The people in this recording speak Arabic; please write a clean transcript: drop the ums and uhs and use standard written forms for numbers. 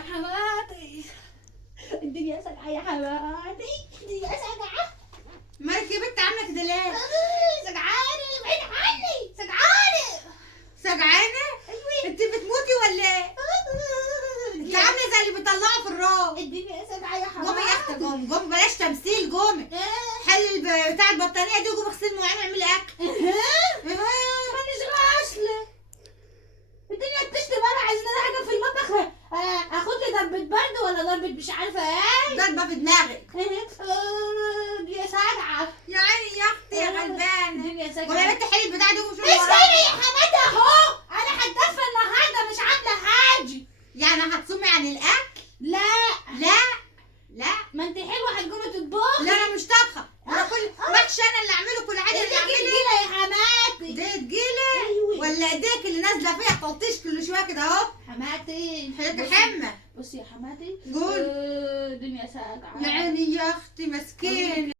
يا حماتي الدنيا ساقعة يا حماتي، الدنيا ساقعة. مالك يا بنت عامله كده ليه؟ سقعانة بعيد عني، سقعانة. سجعانه؟ ايوه انت بتموتي ولا ايه؟ انت عامله زي اللي بيطلعوا في الروح. الدنيا ساقعة يا حماتي. قومي يا اختي، قومي بلاش تمثيل، قومي حلي بتاع البطانيه دي وقومي اغسلي المواعين واعملي اكل. مانيش غاسلة. الدنيا بتشتي بقى، عايزين حاجة في المطبخ. اخد لي ضربة برد ولا ضربة مش عارفة ايه. ضربه في دماغك. الدنيا ساقعة يا عيني يا اختي يا غلبانه. الدنيا ساقعة. قومي يا بنت حلي البتاع دي وشوفي استني يا حماتي اهو، انا هتدفى النهارده مش عاملة حاجة. يعني هتصومي عن الاكل؟ لا لا لا ما انت حلوة هتقومي تطبخي. لا انا مش طابخه، انا كل محشي انا اللي اعمله، كل حاجه اللي اعمله. تجيلة يا حماتي. دي تجيلي ايوه ولا ايديك اللي نازله فيها تلطيش كل شويه كده اهو. حماتي حياتك حمى. بصي يا حماتي. قول. الدنيا ساقعة. يا عيني يا اختي مسكين.